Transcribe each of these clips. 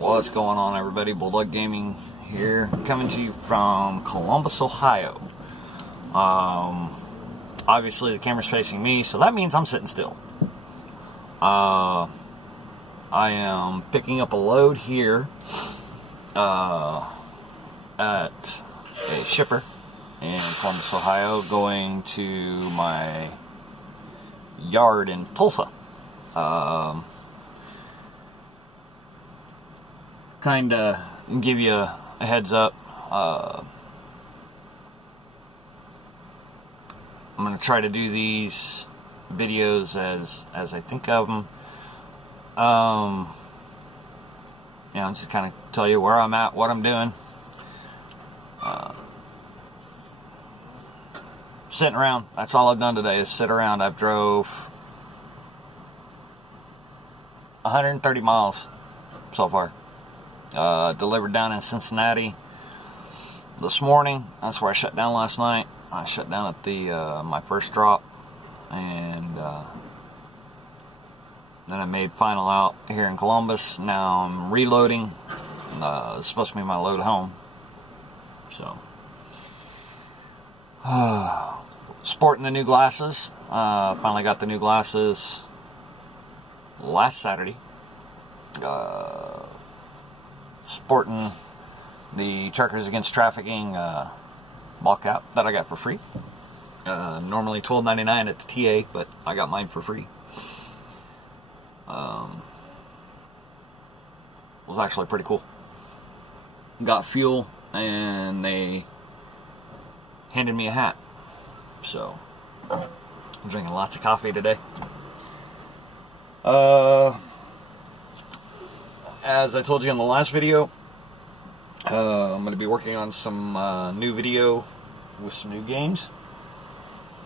What's going on, everybody? Bulldog Gaming here, coming to you from Columbus, Ohio. Obviously the camera's facing me, so that means I'm sitting still. I am picking up a load here at a shipper in Columbus, Ohio, going to my yard in Tulsa. Kind of give you a heads up. I'm going to try to do these videos as I think of them. Yeah, just kind of tell you where I'm at, what I'm doing. Sitting around. That's all I've done today is sit around. I've drove 130 miles so far. Delivered down in Cincinnati this morning. That's where I shut down last night. I shut down at the my first drop, and then I made final out here in Columbus. Now I'm reloading. It's supposed to be my load home. So, sporting the new glasses. Finally got the new glasses last Saturday. Sporting the Truckers Against Trafficking ball cap that I got for free. Normally $12.99 at the TA, but I got mine for free. Was actually pretty cool. Got fuel, and they handed me a hat. So, I'm drinking lots of coffee today. As I told you in the last video, I'm going to be working on some new video with some new games,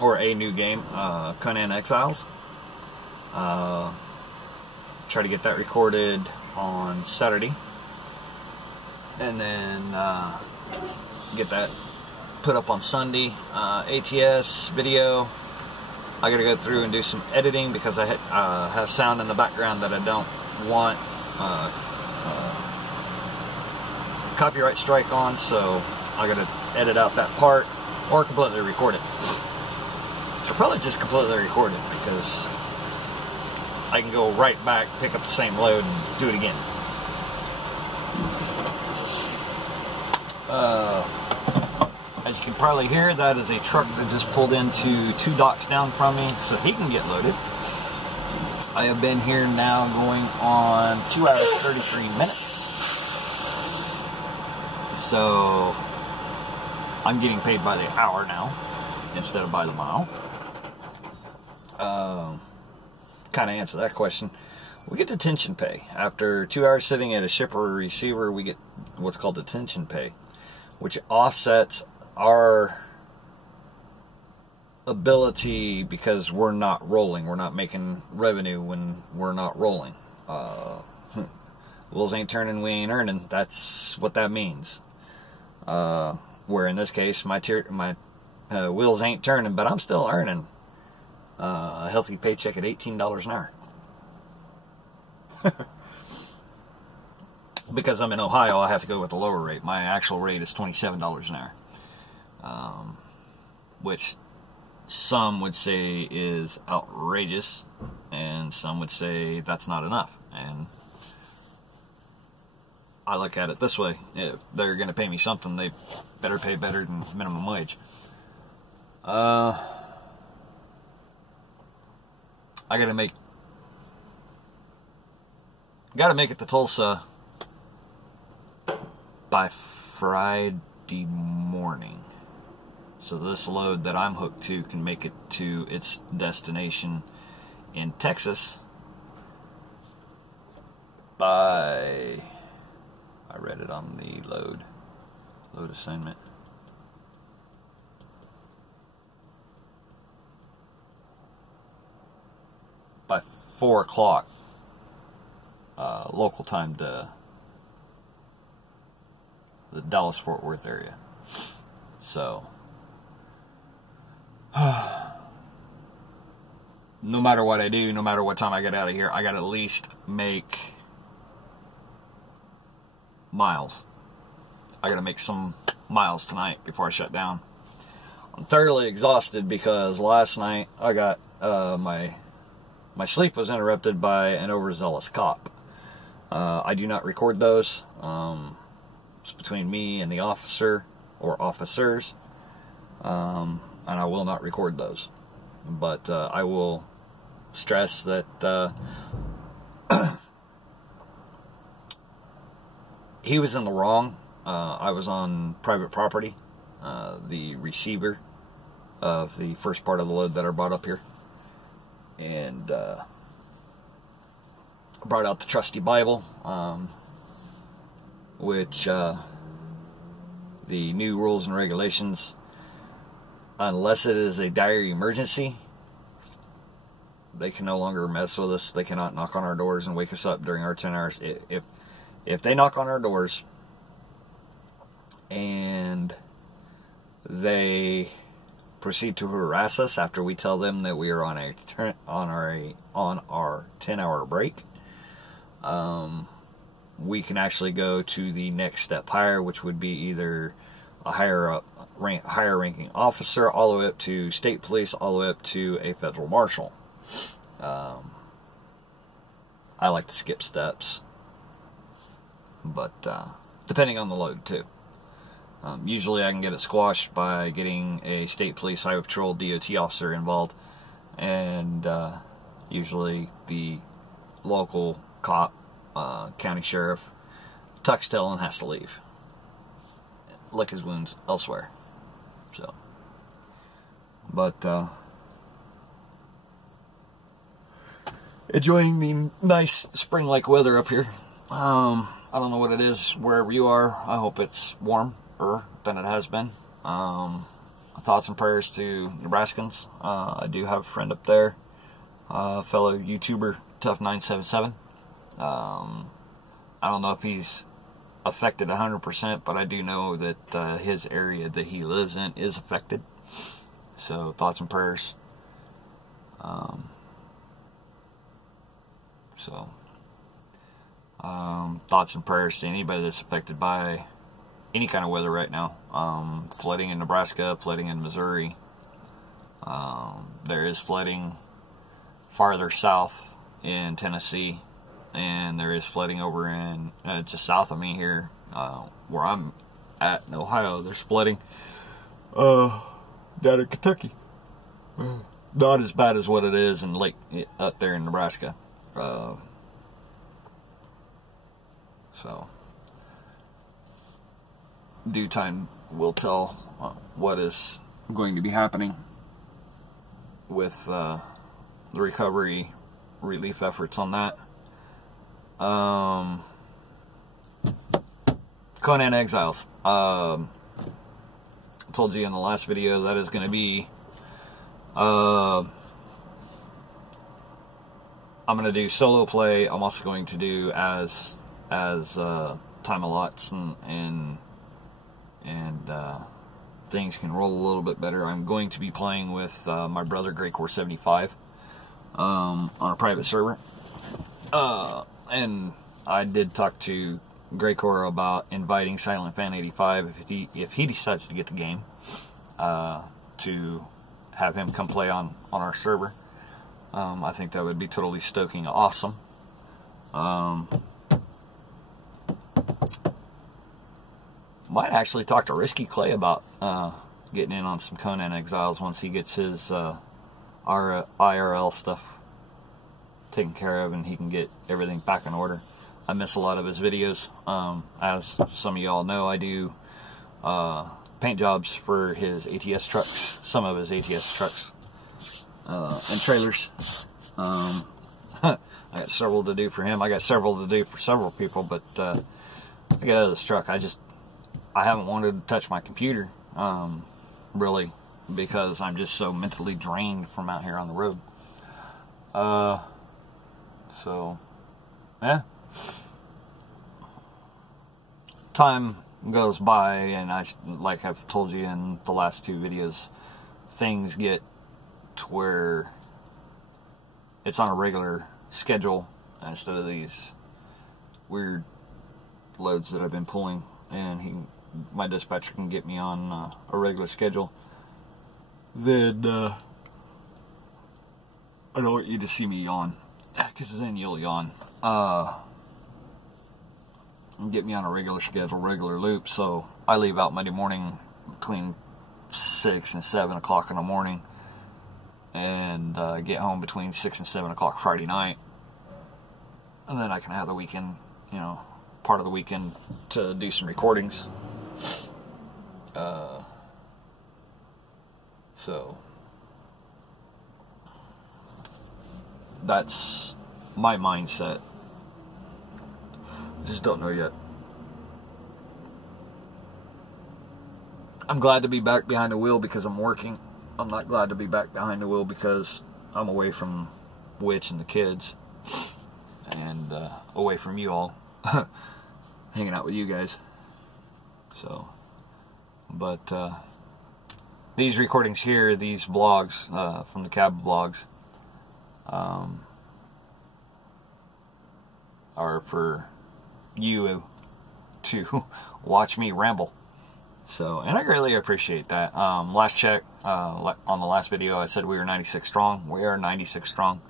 or a new game, Conan Exiles. Try to get that recorded on Saturday, and then get that put up on Sunday. ATS video, I got to go through and do some editing because I have sound in the background that I don't want copyright strike on, so I gotta edit out that part or completely record it. So probably just completely record it, because I can go right back, pick up the same load, and do it again. As you can probably hear, that is a truck that just pulled into 2 docks down from me so he can get loaded. I have been here now going on 2 hours 33 minutes. So I'm getting paid by the hour now instead of by the mile. Kind of answer that question. We get detention pay. After 2 hours sitting at a shipper or receiver, we get what's called detention pay, which offsets our ability because we're not rolling. We're not making revenue when we're not rolling. Wheels ain't turning, we ain't earning. That's what that means. Where in this case, my wheels ain't turning, but I'm still earning a healthy paycheck at $18 an hour. Because I'm in Ohio, I have to go with the lower rate. My actual rate is $27 an hour. Which some would say is outrageous, and some would say that's not enough. And I look at it this way: if they're going to pay me something, they better pay better than minimum wage. I gotta make it to Tulsa by Friday morning, so this load that I'm hooked to can make it to its destination in Texas by, I read it on the load assignment, by 4 o'clock local time to the Dallas-Fort Worth area. So no matter what I do, no matter what time I get out of here, I gotta at least make miles. I gotta make some miles tonight before I shut down. I'm thoroughly exhausted because last night I got my sleep was interrupted by an overzealous cop. I do not record those. It's between me and the officer or officers, and I will not record those. But I will stress that he was in the wrong. I was on private property, the receiver of the first part of the load that I brought up here, and brought out the trusty Bible, which the new rules and regulations, unless it is a dire emergency, they can no longer mess with us. They cannot knock on our doors and wake us up during our 10 hours. If they knock on our doors and they proceed to harass us after we tell them that we are on our 10-hour break, we can actually go to the next step higher, which would be either a higher ranking officer, all the way up to state police, all the way up to a federal marshal. I like to skip steps, but depending on the load too. Usually I can get it squashed by getting a state police, highway patrol, DOT officer involved, and usually the local cop, county sheriff, tucks tail and has to leave. Lick his wounds elsewhere. So, but enjoying the nice spring-like weather up here. I don't know what it is wherever you are. I hope it's warmer than it has been. Thoughts and prayers to Nebraskans. I do have a friend up there, fellow YouTuber Tough977. I don't know if he's affected 100%, but I do know that his area that he lives in is affected. So thoughts and prayers. Thoughts and prayers to anybody that's affected by any kind of weather right now. Flooding in Nebraska, flooding in Missouri. There is flooding farther south in Tennessee, and there is flooding over in just south of me here, where I'm at in Ohio. There's flooding down in Kentucky. Not as bad as what it is in Lake up there in Nebraska. So, due time will tell what is going to be happening with the recovery relief efforts on that. Conan Exiles. I told you in the last video that is going to be I'm going to do solo play. I'm also going to do as time allots and things can roll a little bit better. I'm going to be playing with my brother GreyCore75 on a private server, and I did talk to GreyCore about inviting Silent Fan 85 if he decides to get the game, to have him come play on our server. I think that would be totally stoking awesome. Might actually talk to Risky Clay about getting in on some Conan Exiles once he gets his IRL stuff taken care of and he can get everything back in order. I miss a lot of his videos. As some of y'all know, I do paint jobs for his ATS trucks, some of his ATS trucks and trailers. I got several to do for him. I got several to do for several people, but I got out of this truck. I haven't wanted to touch my computer, really, because I'm just so mentally drained from out here on the road. So, yeah. Time goes by, and like I've told you in the last two videos, things get to where it's on a regular schedule instead of these weird loads that I've been pulling, and my dispatcher can get me on a regular schedule, then I don't want you to see me yawn, because then you'll yawn. Get me on a regular schedule, regular loop, so I leave out Monday morning between 6 and 7 o'clock in the morning, and get home between 6 and 7 o'clock Friday night, and then I can have the weekend, part of the weekend to do some recordings. So that's my mindset. Just don't know yet. I'm glad to be back behind the wheel because I'm working. I'm not glad to be back behind the wheel because I'm away from Witch and the kids, and away from you all, hanging out with you guys. So, but these recordings here, these blogs from the cab blogs, are for you to watch me ramble. So, and I greatly appreciate that. Last check, on the last video, I said we were 96 strong. We are 96 strong.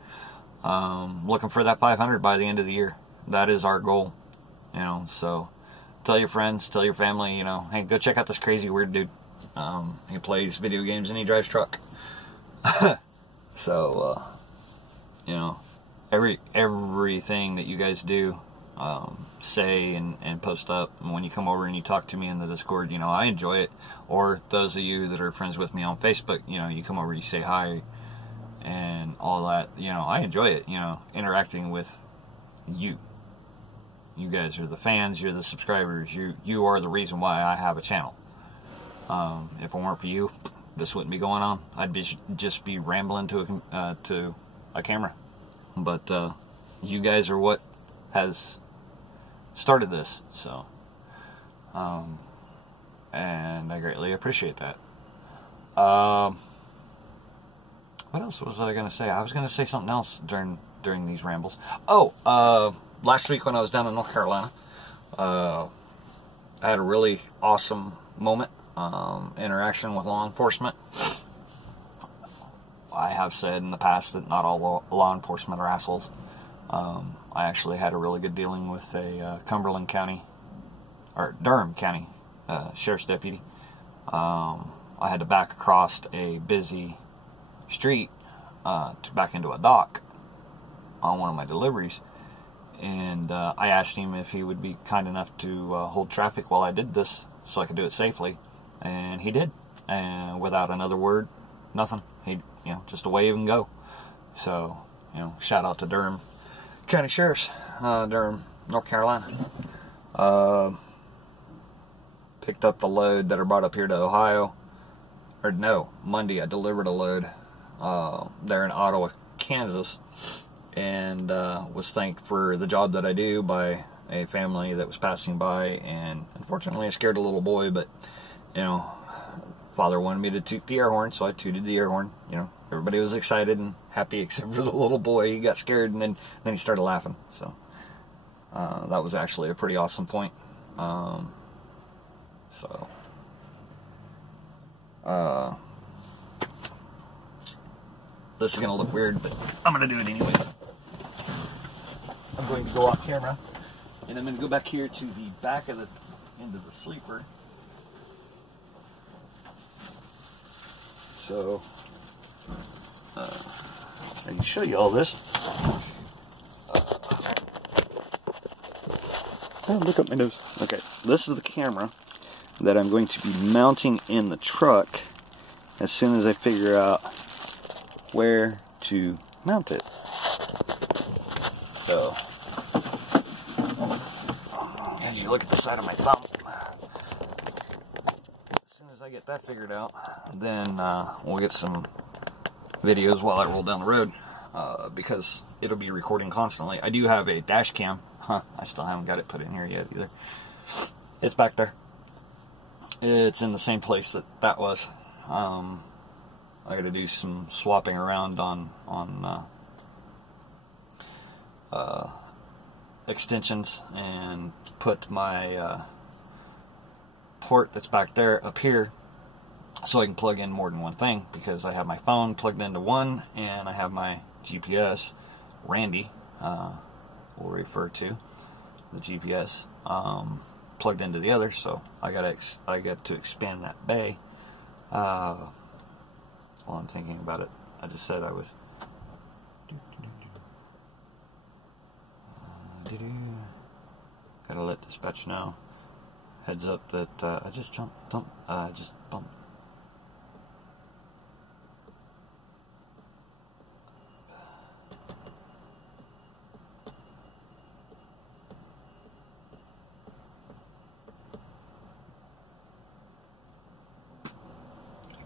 Looking for that 500 by the end of the year. That is our goal. So tell your friends, tell your family, hey, go check out this crazy weird dude. He plays video games and he drives truck. So, everything that you guys do, say and post up, and when you come over and you talk to me in the Discord, I enjoy it. Or those of you that are friends with me on Facebook, you come over, you say hi and all that, I enjoy it, interacting with you. You guys are the fans, you're the subscribers, you are the reason why I have a channel. If it weren't for you, this wouldn't be going on. I'd just be rambling to a camera. But you guys are what has started this, so and I greatly appreciate that. What else was I going to say? I was going to say something else during these rambles. Last week when I was down in North Carolina, I had a really awesome moment, interaction with law enforcement. I have said in the past that not all law enforcement are assholes. I actually had a really good dealing with a Durham County sheriff's deputy. I had to back across a busy street to back into a dock on one of my deliveries, and I asked him if he would be kind enough to hold traffic while I did this so I could do it safely, and he did, and without another word, nothing. He, just a wave and go. So, shout out to Durham County Sheriffs, Durham, North Carolina. Picked up the load that I brought up here to Ohio. Or no, Monday I delivered a load there in Ottawa, Kansas, and was thanked for the job that I do by a family that was passing by, and unfortunately I scared a little boy, but father wanted me to toot the air horn, so I tooted the air horn. Everybody was excited and happy except for the little boy. He got scared, and then he started laughing. So that was actually a pretty awesome point. This is going to look weird, but I'm going to do it anyway. I'm going to go off camera, and I'm going to go back here to the back of the end of the sleeper. So, I can show you all this. Oh, look up my nose. Okay, this is the camera that I'm going to be mounting in the truck as soon as I figure out where to mount it. So, as you look at the side of my thumb, as soon as I get that figured out, then we'll get some videos while I roll down the road, because it'll be recording constantly. I do have a dash cam. I still haven't got it put in here yet either. It's back there. It's in the same place that was. I got to do some swapping around on extensions and put my port that's back there up here, so I can plug in more than one thing, because I have my phone plugged into one and I have my GPS, Randy, we'll refer to the GPS, plugged into the other. So I got to expand that bay. While I'm thinking about it, I just said I was. Gotta let dispatch know. Heads up that I just bumped. I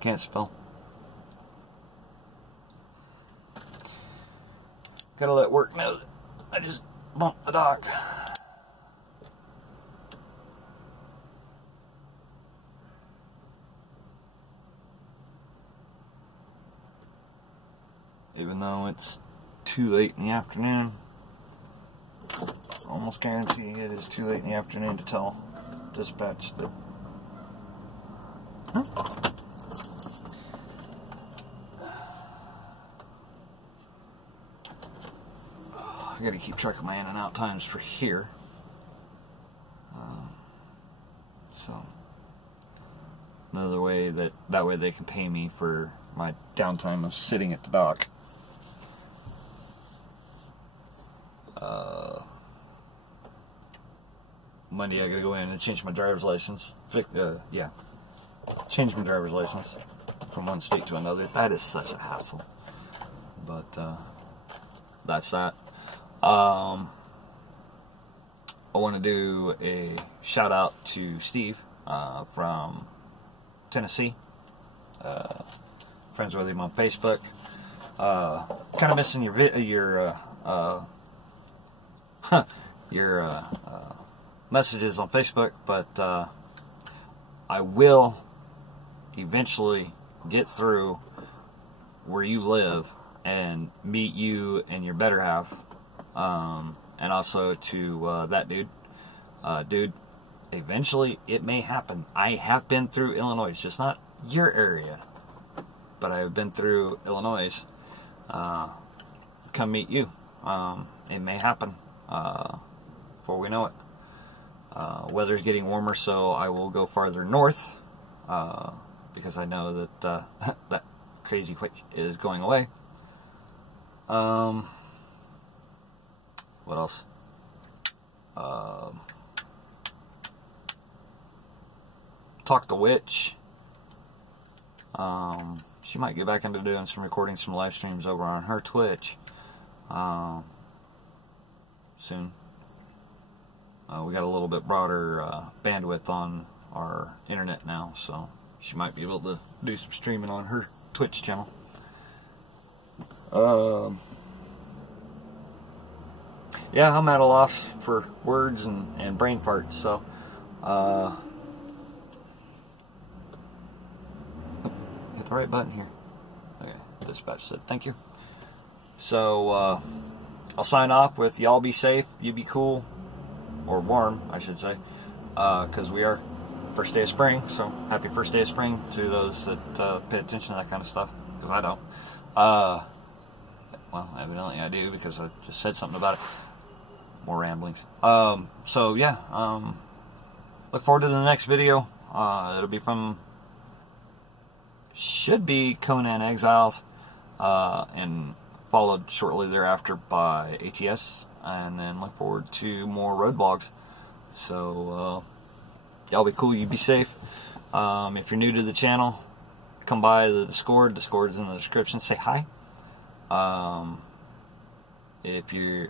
can't spell. Gotta let work know that I just bumped the dock. Even though it's too late in the afternoon, almost guarantee it is too late in the afternoon to tell dispatch that. Huh? I gotta keep track of my in and out times for here. So another way that way they can pay me for my downtime of sitting at the dock. Monday I gotta go in and change my driver's license. Change my driver's license from one state to another. That is such a hassle. But that's that. I want to do a shout out to Steve from Tennessee. Friends with him on Facebook. Kind of missing your messages on Facebook, but I will eventually get through where you live and meet you and your better half, and also to that dude. Dude, eventually it may happen. I have been through Illinois. It's just not your area, but I have been through Illinois. Come meet you. It may happen before we know it. Weather's getting warmer, so I will go farther north, because I know that that crazy quake is going away. What else? Talk to Witch. She might get back into doing some recording, some live streams over on her Twitch soon. We got a little bit broader bandwidth on our internet now, so she might be able to do some streaming on her Twitch channel. Yeah, I'm at a loss for words and brain farts, so hit the right button here. Okay, dispatch said thank you. So I'll sign off with y'all be safe, you be cool, or warm, I should say, because we are first day of spring, so happy first day of spring to those that pay attention to that kind of stuff, because I don't. Well, evidently I do, because I just said something about it. More ramblings. So yeah, look forward to the next video. It'll be from, should be Conan Exiles, and followed shortly thereafter by ATS, and then look forward to more road blogs. So y'all be cool, you be safe. If you're new to the channel, come by the Discord. Discord is in the description. Say hi. If you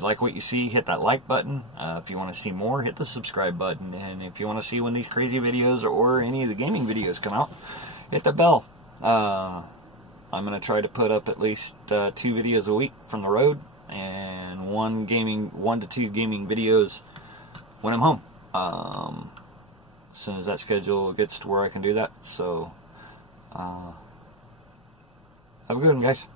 like what you see, hit that like button. If you want to see more, hit the subscribe button. And if you want to see when these crazy videos or any of the gaming videos come out, hit the bell. I'm going to try to put up at least 2 videos a week from the road, and 1 to 2 gaming videos when I'm home. As soon as that schedule gets to where I can do that. So have a good one, guys.